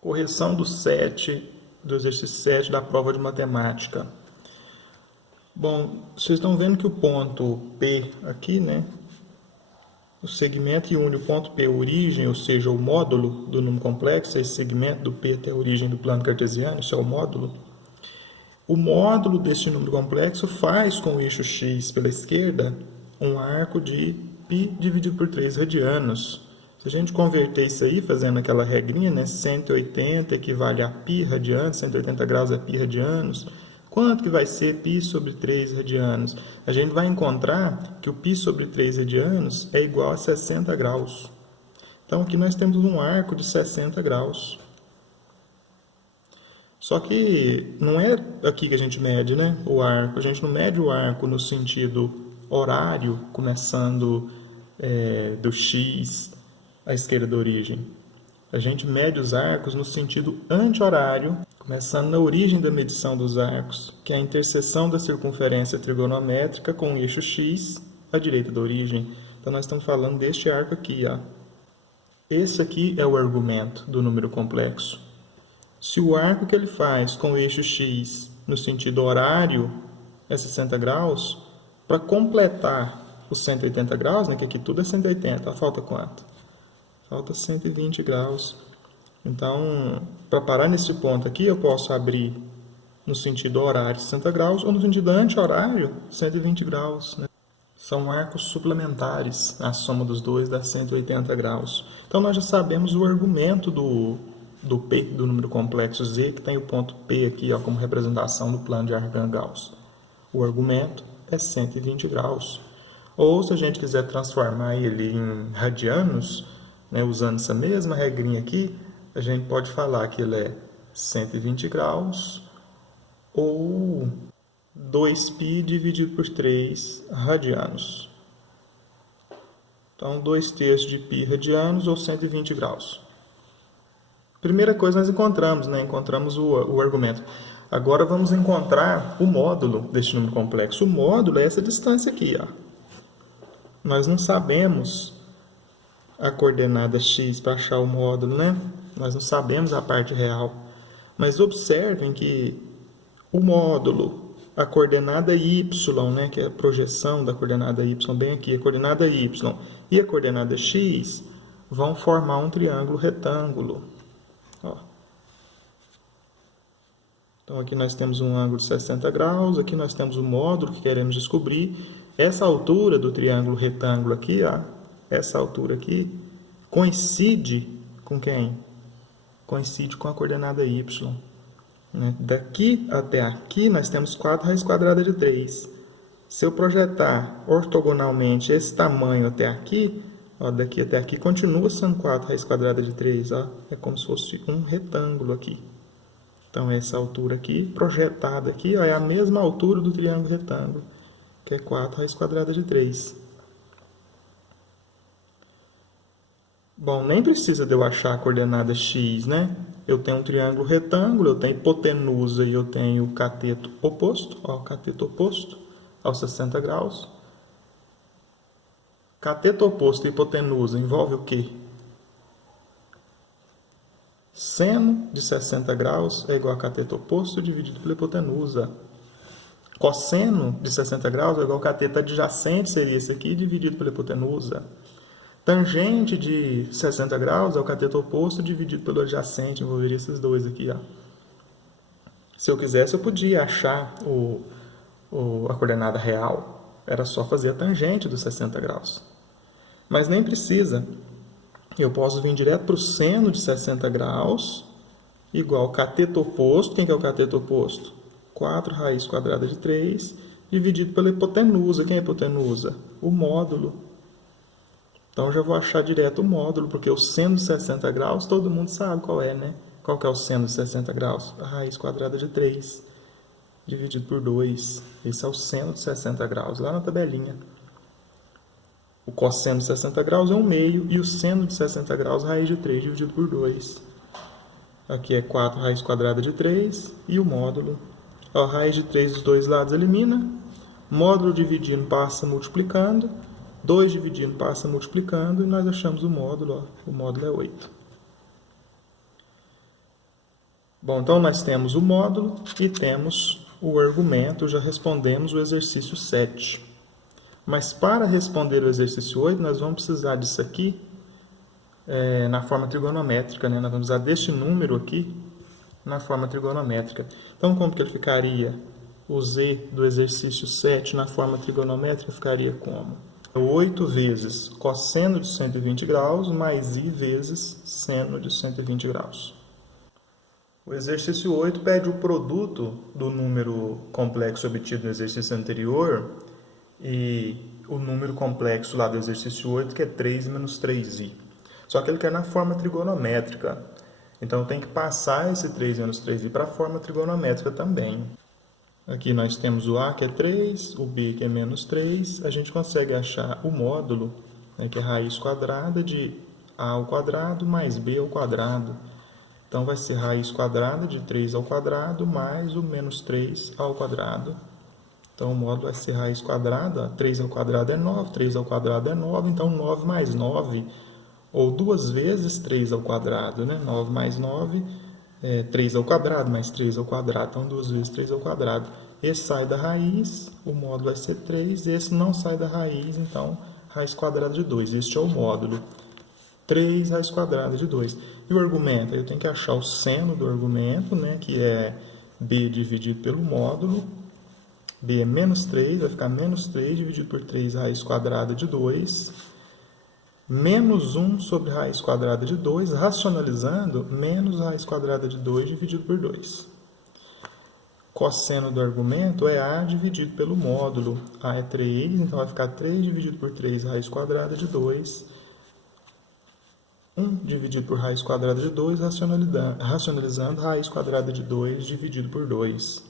Correção do exercício 7 da prova de matemática. Bom, vocês estão vendo que o ponto P aqui, né? O segmento que une o ponto P, a origem, ou seja, o módulo do número complexo, esse segmento do P até a origem do plano cartesiano, isso é o módulo. O módulo deste número complexo faz com o eixo x pela esquerda um arco de π dividido por 3 radianos. Se a gente converter isso aí, fazendo aquela regrinha, né, 180 equivale a π radianos, 180 graus é π radianos. Quanto que vai ser π sobre 3 radianos? A gente vai encontrar que o π sobre 3 radianos é igual a 60 graus. Então, aqui nós temos um arco de 60 graus. Só que não é aqui que a gente mede, né, o arco. A gente não mede o arco no sentido horário, começando do x à esquerda da origem. A gente mede os arcos no sentido anti-horário, começando na origem da medição dos arcos, que é a interseção da circunferência trigonométrica com o eixo x à direita da origem. Então, nós estamos falando deste arco aqui, ó. Esse aqui é o argumento do número complexo. Se o arco que ele faz com o eixo x no sentido horário é 60 graus, para completar os 180 graus, né, que aqui tudo é 180, falta quanto? Falta 120 graus. Então, para parar nesse ponto aqui, eu posso abrir no sentido horário 60 graus ou no sentido anti-horário 120 graus. Né? São arcos suplementares, a soma dos dois dá 180 graus. Então, nós já sabemos o argumento do P, do número complexo Z, que tem o ponto P aqui ó, como representação do plano de Arcangauss. O argumento é 120 graus. Ou, se a gente quiser transformar ele em radianos, né, usando essa mesma regrinha aqui, a gente pode falar que ele é 120 graus ou 2π dividido por 3 radianos. Então, 2/3 de π radianos ou 120 graus. Primeira coisa nós encontramos, né? Encontramos o argumento. Agora vamos encontrar o módulo deste número complexo. O módulo é essa distância aqui, ó. Nós não sabemos a coordenada x para achar o módulo, né? Nós não sabemos a parte real. Mas observem que o módulo, a coordenada y, né, que é a projeção da coordenada y, bem aqui, a coordenada y e a coordenada x vão formar um triângulo retângulo. Ó. Então, aqui nós temos um ângulo de 60 graus, aqui nós temos o módulo que queremos descobrir. Essa altura do triângulo retângulo aqui, ó, essa altura aqui, coincide com quem? Coincide com a coordenada y. Né? Daqui até aqui, nós temos 4 raiz quadrada de 3. Se eu projetar ortogonalmente esse tamanho até aqui, ó, daqui até aqui, continua sendo 4 raiz quadrada de 3. Ó. É como se fosse um retângulo aqui. Então, essa altura aqui, projetada aqui, ó, é a mesma altura do triângulo retângulo, que é 4 raiz quadrada de 3. Bom, nem precisa de eu achar a coordenada x, né? Eu tenho um triângulo retângulo, eu tenho hipotenusa e eu tenho o cateto oposto, ó, o cateto oposto aos 60 graus. Cateto oposto e hipotenusa envolve o quê? Seno de 60 graus é igual a cateto oposto dividido pela hipotenusa. Cosseno de 60 graus é igual a cateto adjacente, seria esse aqui, dividido pela hipotenusa. Tangente de 60 graus é o cateto oposto dividido pelo adjacente, envolveria esses dois aqui. Ó. Se eu quisesse, eu podia achar a coordenada real. Era só fazer a tangente dos 60 graus. Mas nem precisa. Eu posso vir direto para o seno de 60 graus, igual ao cateto oposto. Quem que é o cateto oposto? 4 raiz quadrada de 3, dividido pela hipotenusa. Quem é a hipotenusa? O módulo. Então, eu já vou achar direto o módulo, porque o seno de 60 graus, todo mundo sabe qual é, né? Qual que é o seno de 60 graus? A raiz quadrada de 3, dividido por 2. Esse é o seno de 60 graus, lá na tabelinha. O cosseno de 60 graus é 1/2, e o seno de 60 graus, raiz de 3, dividido por 2. Aqui é 4 raiz quadrada de 3, e o módulo. A raiz de 3 dos dois lados elimina. Módulo dividindo passa multiplicando. 2 dividindo passa multiplicando e nós achamos o módulo. Ó. O módulo é 8. Bom, então nós temos o módulo e temos o argumento, já respondemos o exercício 7. Mas para responder o exercício 8, nós vamos precisar disso aqui na forma trigonométrica, né? Nós vamos usar deste número aqui na forma trigonométrica. Então, como que ele ficaria? O z do exercício 7 na forma trigonométrica ficaria como? 8 vezes cosseno de 120 graus mais i vezes seno de 120 graus. O exercício 8 pede o produto do número complexo obtido no exercício anterior e o número complexo lá do exercício 8, que é 3 menos 3i. Só que ele quer na forma trigonométrica. Então, tem que passar esse 3 menos 3i para a forma trigonométrica também. Aqui nós temos o a, que é 3, o b, que é menos 3. A gente consegue achar o módulo, né, que é raiz quadrada de a ao quadrado mais b ao quadrado. Então, vai ser raiz quadrada de 3 ao quadrado mais o menos 3 ao quadrado. Então, o módulo vai ser raiz quadrada, 3 ao quadrado é 9, 3 ao quadrado é 9, então 9 mais 9, ou 2 vezes 3 ao quadrado, né? 9 mais 9 é 3 ao quadrado, mais 3 ao quadrado, então 2 vezes 3 ao quadrado. Esse sai da raiz, o módulo vai ser 3, esse não sai da raiz, então raiz quadrada de 2. Este é o módulo, 3 raiz quadrada de 2. E o argumento? Eu tenho que achar o seno do argumento, né? Que é b dividido pelo módulo. B é menos 3, vai ficar menos 3 dividido por 3 raiz quadrada de 2. Menos 1 sobre raiz quadrada de 2, racionalizando, menos raiz quadrada de 2 dividido por 2. Cosseno do argumento é a dividido pelo módulo. A é 3, então vai ficar 3 dividido por 3 raiz quadrada de 2. 1 dividido por raiz quadrada de 2, racionalizando raiz quadrada de 2 dividido por 2.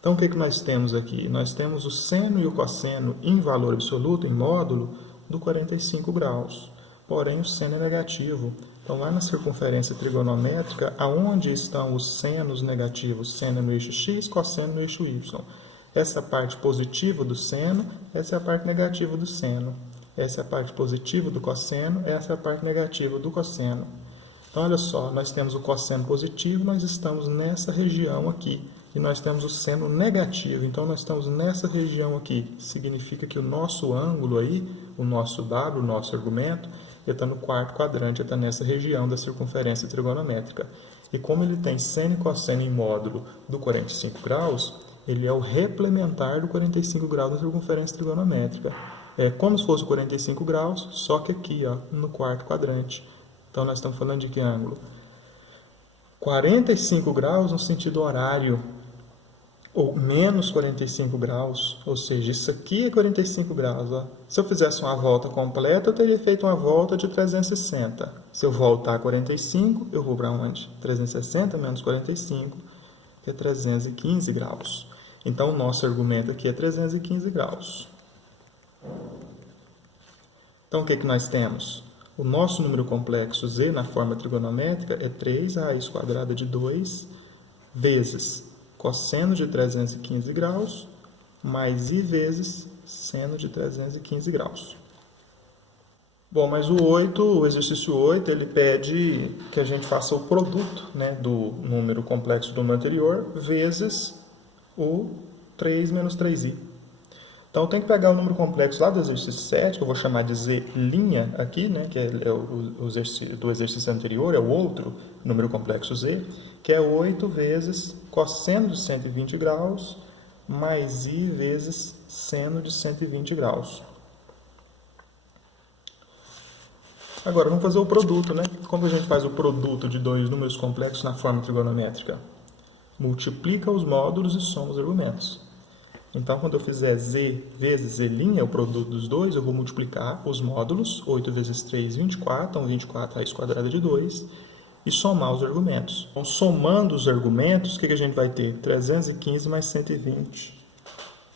Então, o que nós temos aqui? Nós temos o seno e o cosseno em valor absoluto, em módulo, do 45 graus. Porém, o seno é negativo. Então, lá na circunferência trigonométrica, aonde estão os senos negativos? Seno no eixo x, cosseno no eixo y. Essa parte positiva do seno, essa é a parte negativa do seno. Essa é a parte positiva do cosseno, essa é a parte negativa do cosseno. Então, olha só, nós temos o cosseno positivo, nós estamos nessa região aqui. E nós temos o seno negativo, então nós estamos nessa região aqui. Significa que o nosso ângulo aí, o nosso W, o nosso argumento, ele está no quarto quadrante, ele está nessa região da circunferência trigonométrica. E como ele tem seno e cosseno em módulo do 45 graus, ele é o replementar do 45 graus da circunferência trigonométrica. É como se fosse 45 graus, só que aqui, ó, no quarto quadrante. Então, nós estamos falando de que ângulo? 45 graus no sentido horário, ou menos 45 graus, ou seja, isso aqui é 45 graus. Ó. Se eu fizesse uma volta completa, eu teria feito uma volta de 360. Se eu voltar a 45, eu vou para onde? 360 menos 45, que é 315 graus. Então, o nosso argumento aqui é 315 graus. Então, o que nós temos? O nosso número complexo z na forma trigonométrica é 3 raiz quadrada de 2 vezes cosseno de 315 graus mais i vezes seno de 315 graus. Bom, mas o exercício 8, ele pede que a gente faça o produto, né, do número complexo do número anterior vezes o 3 menos 3i. Então, tem que pegar o número complexo lá do exercício 7, que eu vou chamar de z' aqui, né, que é do exercício anterior, é o outro número complexo z, que é 8 vezes cosseno de 120 graus mais i vezes seno de 120 graus. Agora, vamos fazer o produto, né? Como a gente faz o produto de dois números complexos na forma trigonométrica? Multiplica os módulos e soma os argumentos. Então, quando eu fizer z vezes z', o produto dos dois, eu vou multiplicar os módulos, 8 vezes 3, 24, então 24 raiz quadrada de 2, e somar os argumentos. Então, somando os argumentos, o que a gente vai ter? 315 mais 120,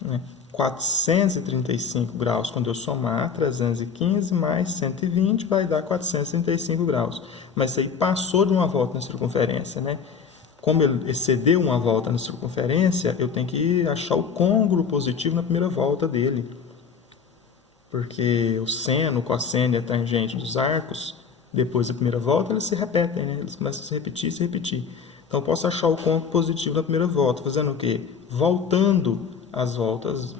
né? 435 graus. Quando eu somar 315 mais 120, vai dar 435 graus. Mas isso aí passou de uma volta na circunferência, né? Como ele excedeu uma volta na circunferência, eu tenho que achar o côngruo positivo na primeira volta dele. Porque o seno, o cosseno e a tangente dos arcos, depois da primeira volta, eles se repetem, né? Eles começam a se repetir, se repetir. Então, eu posso achar o ponto positivo na primeira volta, fazendo o quê? Voltando as voltas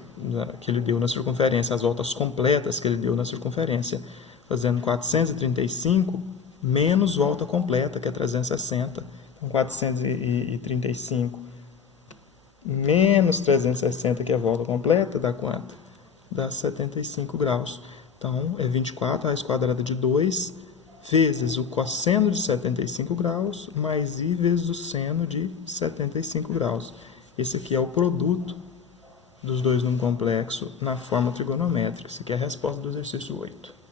que ele deu na circunferência, as voltas completas que ele deu na circunferência, fazendo 435 menos volta completa, que é 360. Então, 435 menos 360, que é a volta completa, dá quanto? Dá 75 graus. Então, é 24 raiz quadrada de 2 vezes o cosseno de 75 graus mais i vezes o seno de 75 graus. Esse aqui é o produto dos dois números complexos na forma trigonométrica. Essa aqui é a resposta do exercício 8.